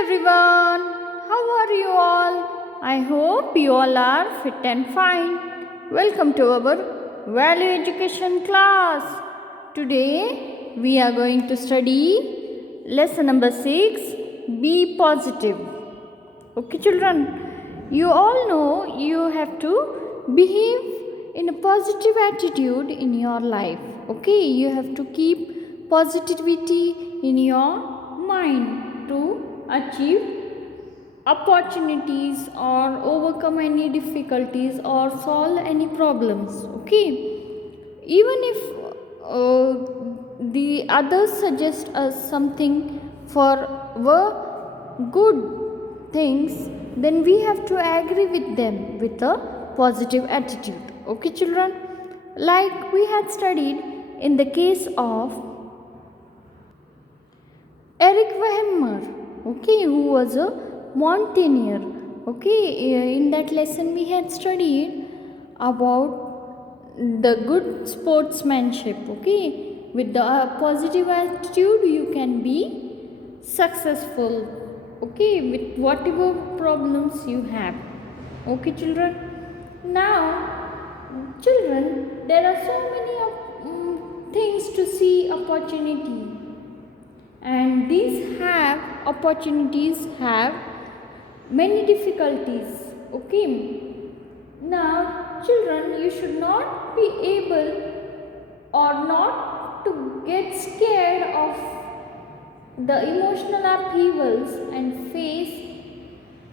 everyone, how are you all? I hope you all are fit and fine. Welcome to our value education class. Today we are going to study lesson number 6, be positive. Okay, children, you all know you have to behave in a positive attitude in your life. Okay, you have to keep positivity in your mind to achieve opportunities or overcome any difficulties or solve any problems. Okay, even if the others suggest us something for our good things, then we have to agree with them with a positive attitude. Okay, children, like we had studied in the case of Eric Wehmer, okay, who was a mountaineer. Okay, in that lesson we had studied about the good sportsmanship. Okay, with the positive attitude, you can be successful. Okay, with whatever problems you have. Okay, children. Now, children, there are so many things to see opportunity, and these have opportunities have many difficulties. Okay, now children, you should not be able or not to get scared of the emotional upheavals and face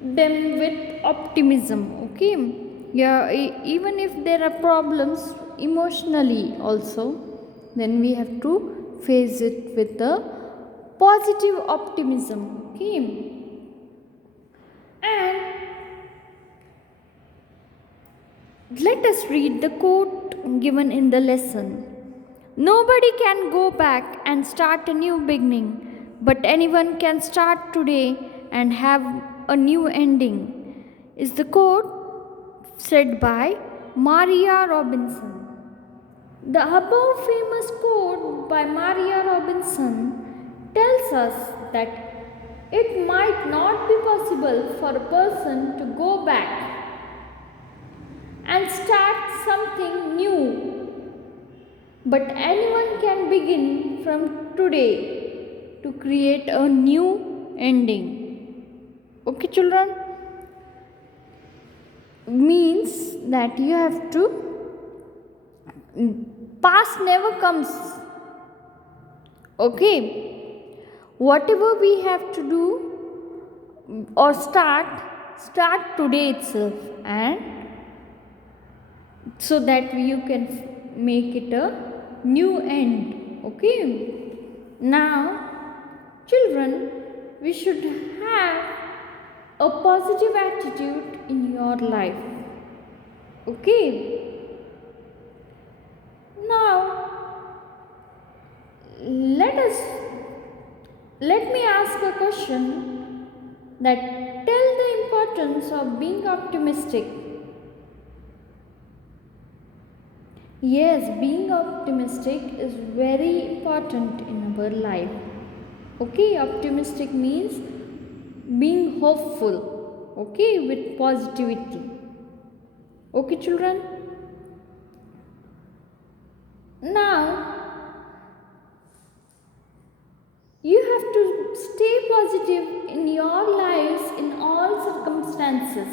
them with optimism. Okay, yeah, even if there are problems emotionally also, then we have to face it with the positive optimism. Okay, and let us read the quote given in the lesson. Nobody can go back and start a new beginning, but anyone can start today and have a new ending, is the quote said by Maria Robinson. The above famous quote by Maria Robinson tells us that it might not be possible for a person to go back and start something new, but anyone can begin from today to create a new ending. Okay, children? Means that you have to, past never comes. Okay, whatever we have to do or start today itself, and so that you can make it a new end. Okay, now children, we should have a positive attitude in your life. Okay, now let me ask a question that tell the importance of being optimistic. Yes, being optimistic is very important in our life. Okay, optimistic means being hopeful. Okay, with positivity. Okay, children. Now, you have to stay positive in your lives in all circumstances.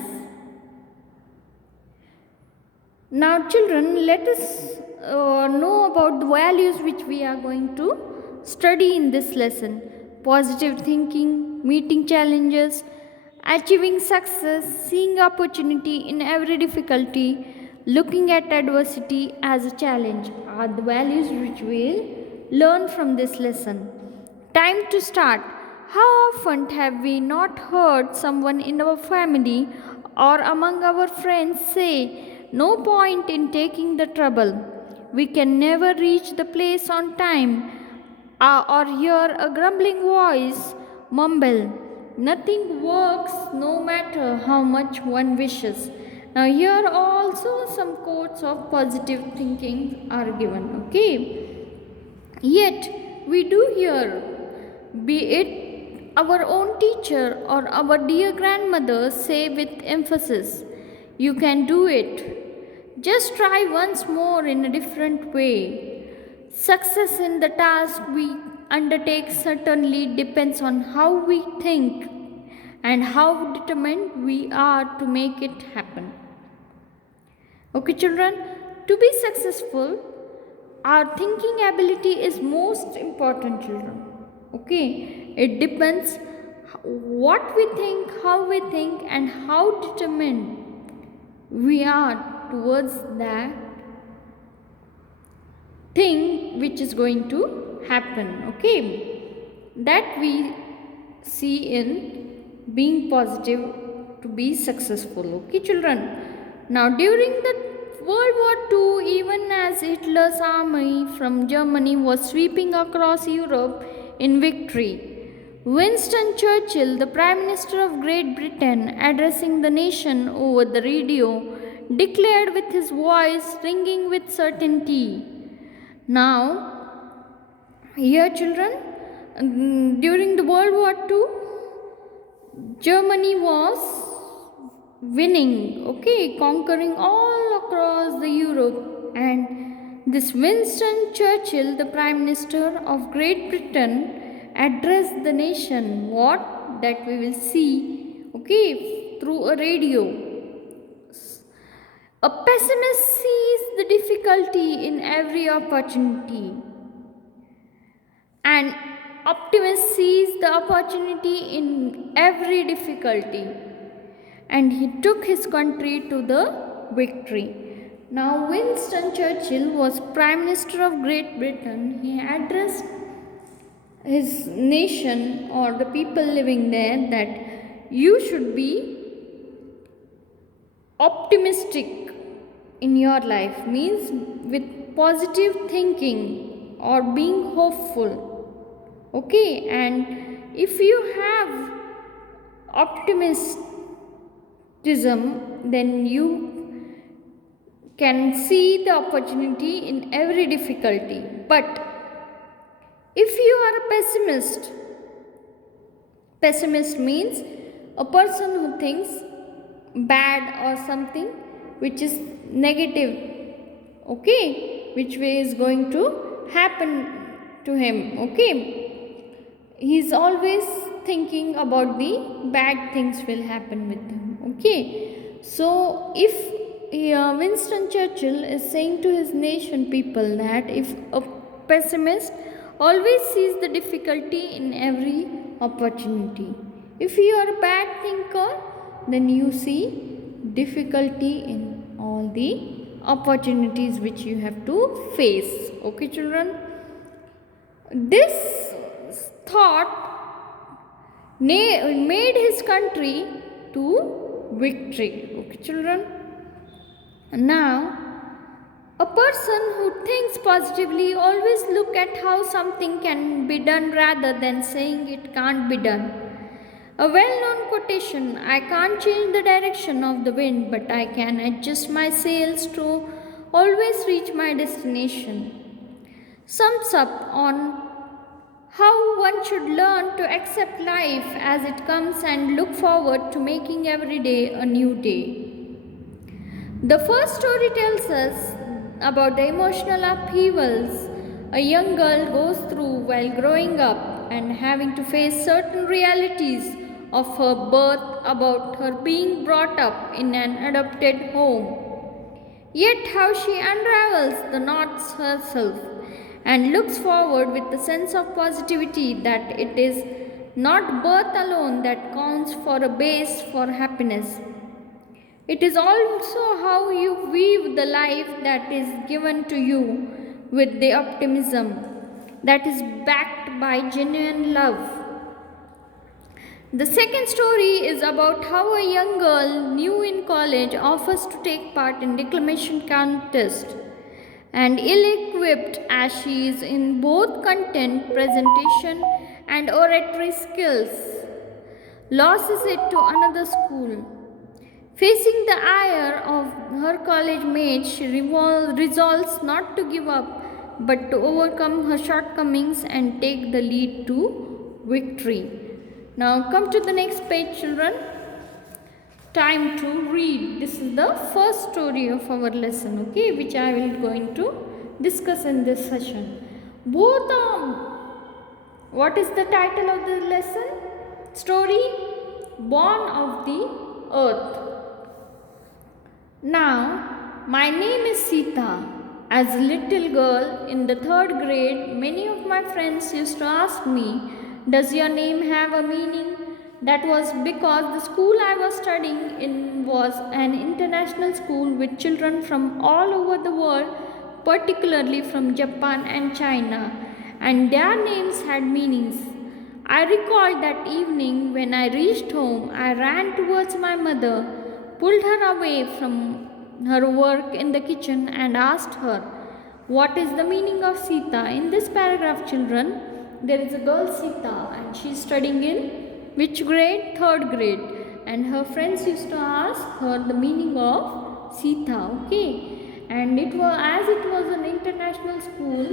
Now, children, let us know about the values which we are going to study in this lesson. Positive thinking, meeting challenges, achieving success, seeing opportunity in every difficulty, looking at adversity as a challenge are the values which we'll learn from this lesson. Time to start. How often have we not heard someone in our family or among our friends say, no point in taking the trouble. We can never reach the place on time, or hear a grumbling voice mumble, nothing works no matter how much one wishes. Now, here also some quotes of positive thinking are given. Okay, yet we do hear, be it our own teacher or our dear grandmother say with emphasis, "You can do it. Just try once more in a different way." Success in the task we undertake certainly depends on how we think and how determined we are to make it happen. Okay, children, to be successful, our thinking ability is most important, children. Okay, it depends what we think, how we think, and how determined we are towards that thing which is going to happen. Okay, that we see in being positive to be successful. Okay, children. Now, during the World War II, even as Hitler's army from Germany was sweeping across Europe in victory, Winston Churchill, the Prime Minister of Great Britain, addressing the nation over the radio, declared with his voice ringing with certainty. Now, here, children, during the World War II, Germany was winning, okay, conquering all across the Europe, and this Winston Churchill, the Prime Minister of Great Britain, addressed the nation. What? That we will see, okay, through a radio. A pessimist sees the difficulty in every opportunity, and optimist sees the opportunity in every difficulty, and he took his country to the victory. Now, Winston Churchill was Prime Minister of Great Britain. He addressed his nation or the people living there that you should be optimistic in your life, means with positive thinking or being hopeful. Okay, and if you have optimism, then you can see the opportunity in every difficulty. But if you are a pessimist means a person who thinks bad or something which is negative, okay, which way is going to happen to him, okay. He is always thinking about the bad things will happen with him, okay. So if Winston Churchill is saying to his nation people that if a pessimist always sees the difficulty in every opportunity, if you are a bad thinker, then you see difficulty in all the opportunities which you have to face. Okay, children. This thought made his country to victory. Okay, children. Now, a person who thinks positively always look at how something can be done rather than saying it can't be done. A well-known quotation, "I can't change the direction of the wind, but I can adjust my sails to always reach my destination," sums up on how one should learn to accept life as it comes and look forward to making every day a new day. The first story tells us about the emotional upheavals a young girl goes through while growing up and having to face certain realities of her birth, about her being brought up in an adopted home. Yet how she unravels the knots herself and looks forward with a sense of positivity that it is not birth alone that counts for a base for happiness. It is also how you weave the life that is given to you with the optimism that is backed by genuine love. The second story is about how a young girl new in college offers to take part in declamation contest, and ill-equipped as she is in both content, presentation and oratory skills, loses it to another school. Facing the ire of her college mates, she resolves not to give up but to overcome her shortcomings and take the lead to victory. Now come to the next page, children. Time to read. This is the first story of our lesson, okay, which I will going to discuss in this session. Both what is the title of the lesson? Story Born of the Earth. Now, my name is Sita. As a little girl in the third grade, many of my friends used to ask me, does your name have a meaning? That was because the school I was studying in was an international school with children from all over the world, particularly from Japan and China, and their names had meanings. I recall that evening when I reached home, I ran towards my mother, pulled her away from her work in the kitchen, and asked her, what is the meaning of Sita? In this paragraph, children, there is a girl Sita, and she is studying in which grade? Third grade. And her friends used to ask her the meaning of Sita, okay? And it was an international school.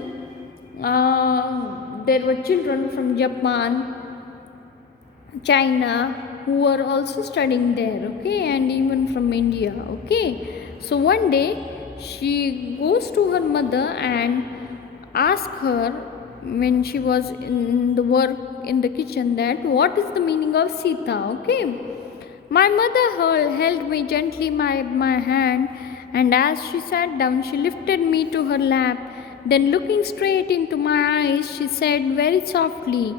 There were children from Japan, China who were also studying there, okay, and even from India, okay. So one day she goes to her mother and asks her when she was in the work in the kitchen that what is the meaning of Sita, okay. My mother held me gently by my hand, and as she sat down, she lifted me to her lap. Then, looking straight into my eyes, she said very softly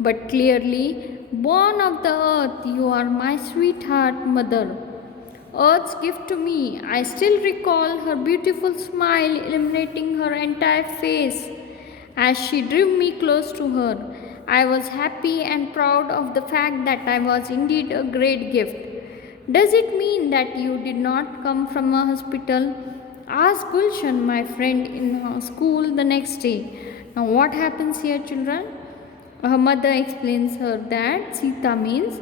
but clearly, born of the earth, you are my sweetheart mother. Earth's gift to me. I still recall her beautiful smile illuminating her entire face as she drew me close to her. I was happy and proud of the fact that I was indeed a great gift. Does it mean that you did not come from a hospital? Asked Gulshan, my friend in her school, the next day. Now, what happens here, children? Her mother explains her that Sita means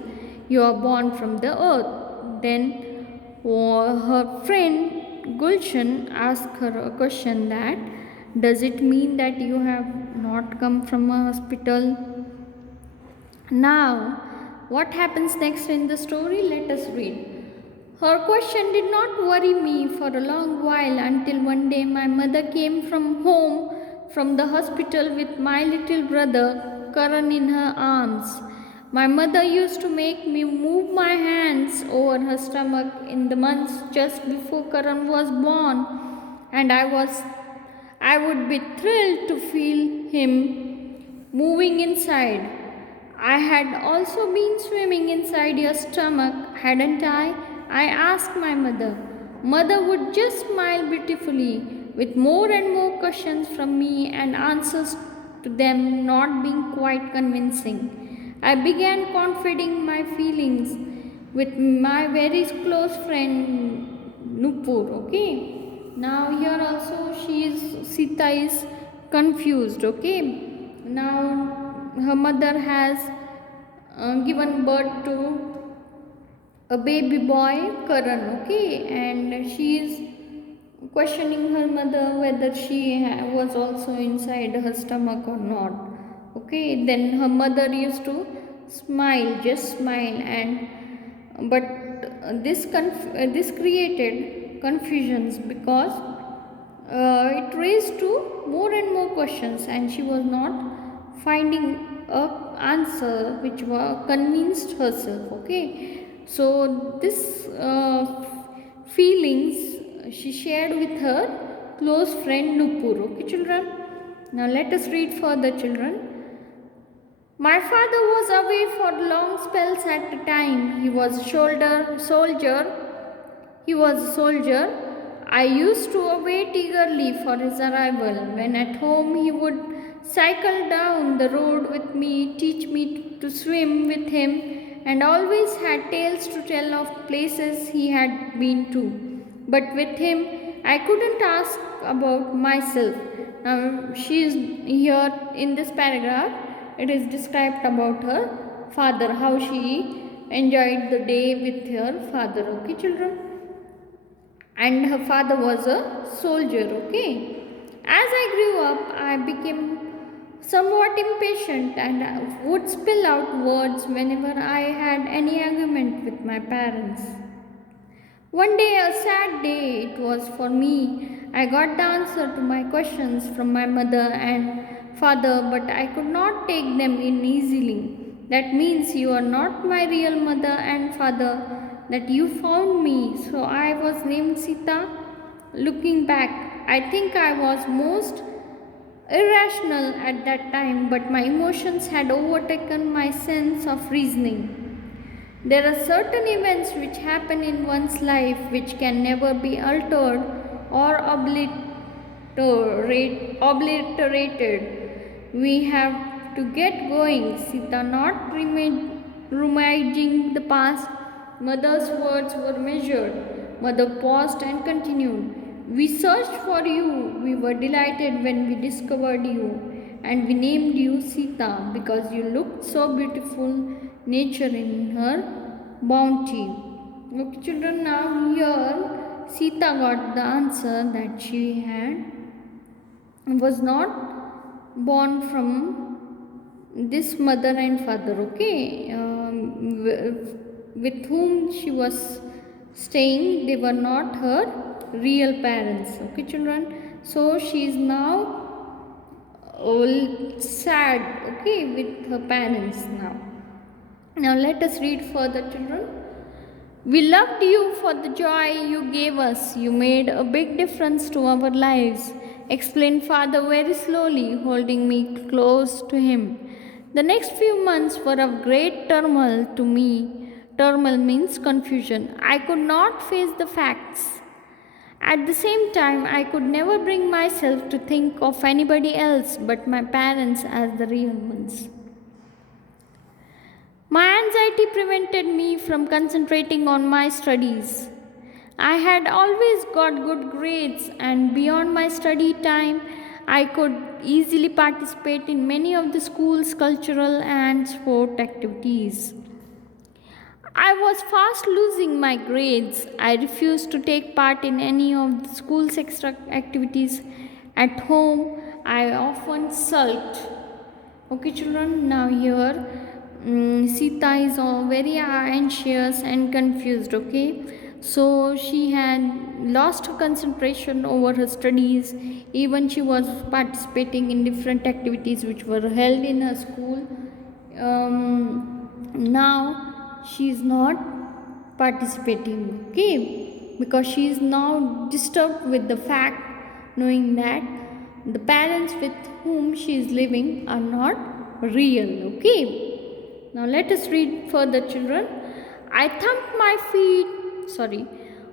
you are born from the earth. Then her friend Gulshan asks her a question that does it mean that you have not come from a hospital? Now, what happens next in the story? Let us read. Her question did not worry me for a long while until one day my mother came from home from the hospital with my little brother Karan in her arms. My mother used to make me move my hands over her stomach in the months just before Karan was born, and I would be thrilled to feel him moving inside. I had also been swimming inside your stomach, hadn't I? I asked my mother. Mother would just smile beautifully, with more and more questions from me and answers to them not being quite convincing. I began confiding my feelings with my very close friend Nupur, okay? Now here also Sita is confused, okay? Now her mother has given birth to a baby boy Karan, okay, and she is questioning her mother whether she was also inside her stomach or not, okay. Then her mother used to smile, just smile, and but this created confusions because it raised to more and more questions, and she was not finding a answer which convinced herself, okay. So this feelings she shared with her close friend Nupur, okay children. Now let us read further, children. My father was away for long spells at a time. He was a soldier. I used to await eagerly for his arrival. When at home, he would cycle down the road with me, teach me to swim with him, and always had tales to tell of places he had been to. But with him, I couldn't ask about myself. Now, she is here in this paragraph. It is described about her father, how she enjoyed the day with her father, okay, children. And her father was a soldier, okay. As I grew up, I became somewhat impatient, and would spill out words whenever I had any argument with my parents. One day, a sad day it was for me. I got the answer to my questions from my mother and father, but I could not take them in easily. That means you are not my real mother and father, that you found me, so I was named Sita. Looking back, I think I was most irrational at that time, but my emotions had overtaken my sense of reasoning. There are certain events which happen in one's life which can never be altered or obliterated. We have to get going, Sita, not rummaging the past. Mother's words were measured. Mother paused and continued. We searched for you. We were delighted when we discovered you. And we named you Sita because you looked so beautiful, nature in her bounty. Okay, children, now here Sita got the answer that she had was not born from this mother and father, okay, with whom she was staying, they were not her real parents, okay, children. So she is now sad, okay, with her parents now. Now let us read further, children. We loved you for the joy you gave us. You made a big difference to our lives, explained father very slowly, holding me close to him. The next few months were of great turmoil to me. Turmoil means confusion. I could not face the facts. At the same time, I could never bring myself to think of anybody else but my parents as the real ones. My anxiety prevented me from concentrating on my studies. I had always got good grades, and beyond my study time, I could easily participate in many of the school's cultural and sport activities. I was fast losing my grades. I refused to take part in any of the school's extra activities. At home, I often sulked. Okay, children, now here Sita is very anxious and confused, okay. So she had lost her concentration over her studies. Even she was participating in different activities which were held in her school. Now she is not participating, okay, because she is now disturbed with the fact knowing that the parents with whom she is living are not real, okay. Now let us read further, children. I thumped my feet.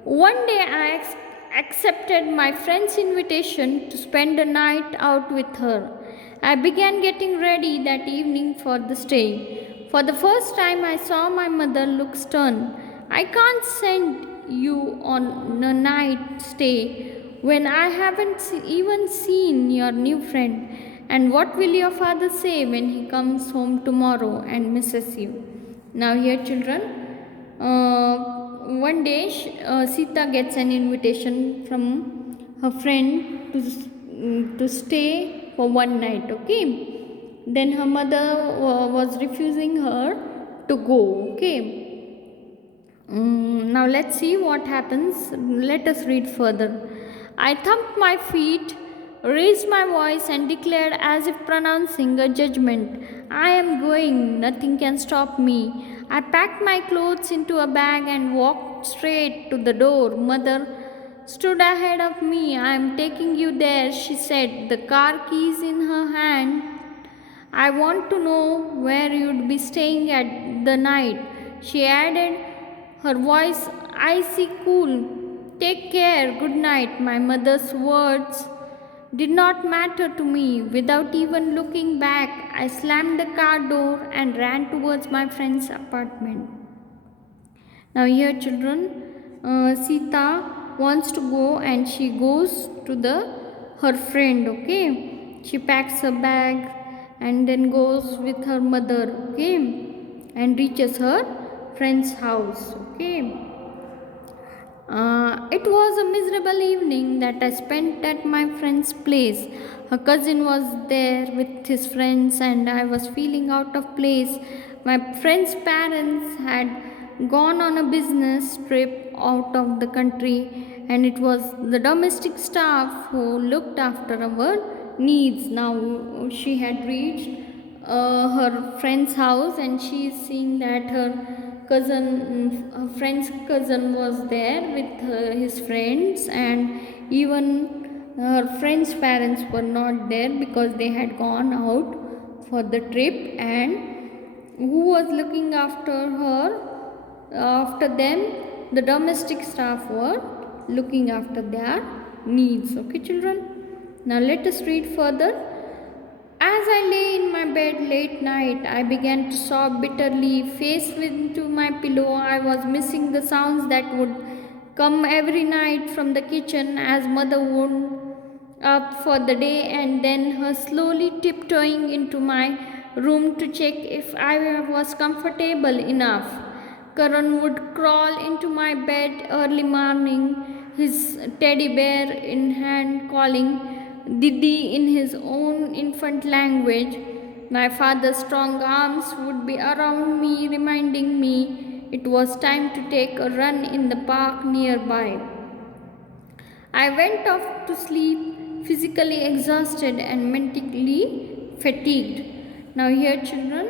One day I accepted my friend's invitation to spend a night out with her. I began getting ready that evening for the stay. For the first time, I saw my mother look stern. I can't send you on a night stay when I haven't even seen your new friend. And what will your father say when he comes home tomorrow and misses you? Now, here, children, one day Sita gets an invitation from her friend to stay for one night, okay. Then her mother was refusing her to go, okay. Now, let's see what happens. Let us read further. I thumped my feet, raised my voice, and declared as if pronouncing a judgment, I am going, nothing can stop me. I packed my clothes into a bag and walked straight to the door. Mother stood ahead of me. I am taking you there, she said, the car keys in her hand. I want to know where you'd be staying at the night, she added, her voice icy cool. Take care, good night. My mother's words did not matter to me. Without even looking back, I slammed the car door and ran towards my friend's apartment. Now, here, children, Sita wants to go and she goes to her friend, okay. She packs her bag and then goes with her mother, okay, and reaches her friend's house, okay. It was a miserable evening that I spent at my friend's place. Her cousin was there with his friends, and I was feeling out of place. My friend's parents had gone on a business trip out of the country, and it was the domestic staff who looked after our needs. Now she had reached her friend's house, and she is seeing that her friend's cousin was there with his friends, and even her friend's parents were not there because they had gone out for the trip. And who was looking after her, after them? The domestic staff were looking after their needs. Okay, children, now let us read further. As I lay in my bed late night, I began to sob bitterly. Face into my pillow, I was missing the sounds that would come every night from the kitchen as mother would up for the day, and then her slowly tiptoeing into my room to check if I was comfortable enough. Karan would crawl into my bed early morning, his teddy bear in hand, calling Didi in his own infant language. My father's strong arms would be around me, reminding me it was time to take a run in the park nearby. I went off to sleep, physically exhausted and mentally fatigued. Now, here, children,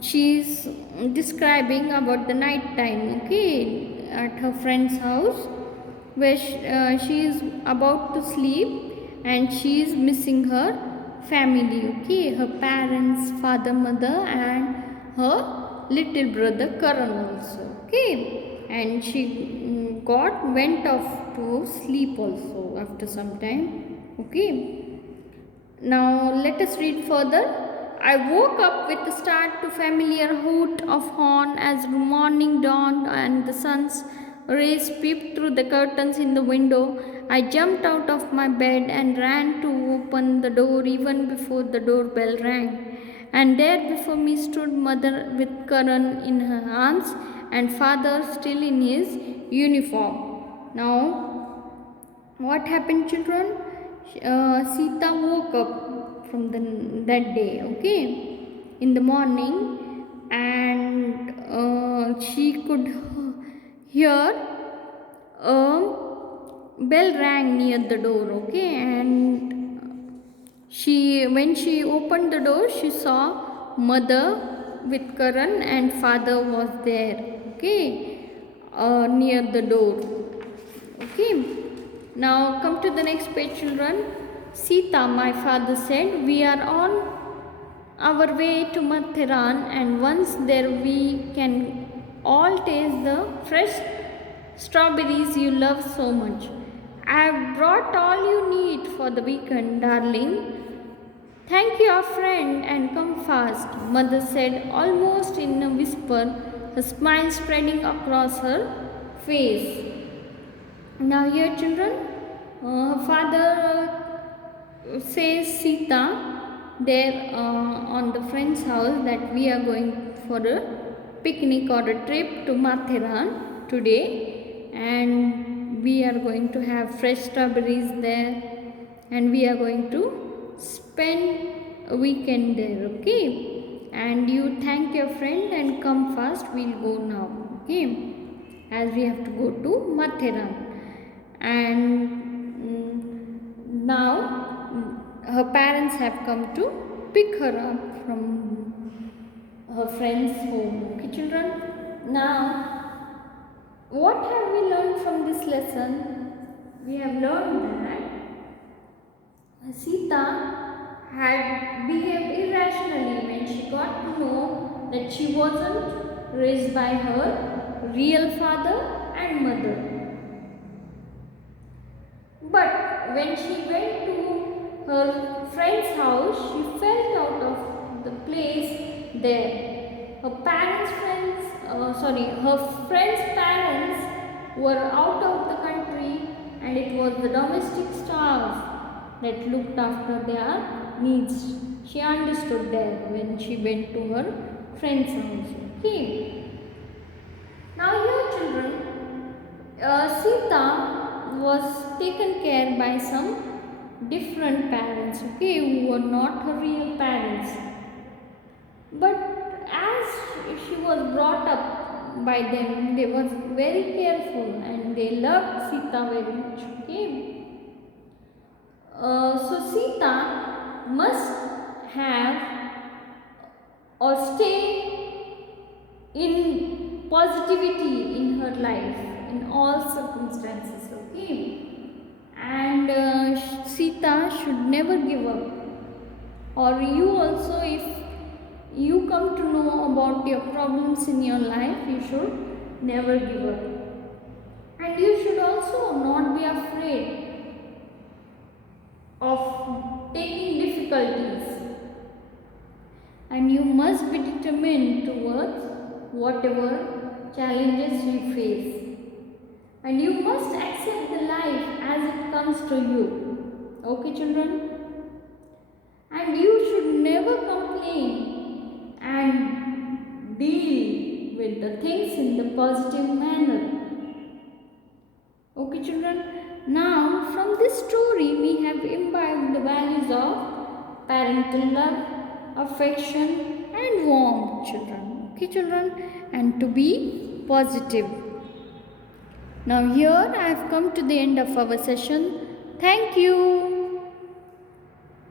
she is describing about the night time, okay, at her friend's house, where she is about to sleep and she is missing her family, okay, her parents, father, mother, and her little brother Karan also, okay, and she went off to sleep also after some time, okay. Now let us read further. I woke up with a start to familiar hoot of horn as morning dawned and the sun's rays peeped through the curtains in the window. I jumped out of my bed and ran to open the door even before the doorbell rang. And there before me stood mother with Karan in her arms and father still in his uniform. Now, what happened, children? Sita woke up from that day, okay, in the morning, and she could hear a bell rang near the door, okay, and when she opened the door, she saw mother with Karan and father was there, okay, near the door, okay. Now come to the next page, children. Sita, my father said, we are on our way to Mathiran, and once there we can all taste the fresh strawberries you love so much. I have brought all you need for the weekend, darling. Thank you, our friend, and come fast, mother said almost in a whisper, a smile spreading across her face. Now, here, children, father says Sita there on the friend's house that we are going for a picnic or a trip to Mathiran today, and we are going to have fresh strawberries there, and we are going to spend a weekend there, okay. And you thank your friend and come fast. We'll go now, okay, as we have to go to Mathiran. And now her parents have come to pick her up from her friend's home. Okay, children. Now, what have we learned from this lesson? We have learned that Sita had behaved irrationally when she got to know that she wasn't raised by her real father and mother. But when she went to her friend's house, she felt out of the place there. Her friend's parents were out of the country, and it was the domestic staff that looked after their needs. She understood that when she went to her friend's house. Okay. Now, here, children, Sita was taken care by some different parents, okay, who were not her real parents. But as she was brought up by them, they were very careful and they loved Sita very much, okay. So Sita must have or stay in positivity in her life in all circumstances, okay. And Sita should never give up. Or you also, if you come to know about your problems in your life, you should never give up. And you should also not be afraid of taking difficulties. And you must be determined towards whatever challenges you face. And you must accept the life as it comes to you. Okay, children? And you should never complain and deal with the things in the positive manner. Okay, children? Now, from this story, we have imbibed the values of parental love, affection, and warmth, children. Okay, children? And to be positive. Now, here I have come to the end of our session. Thank you.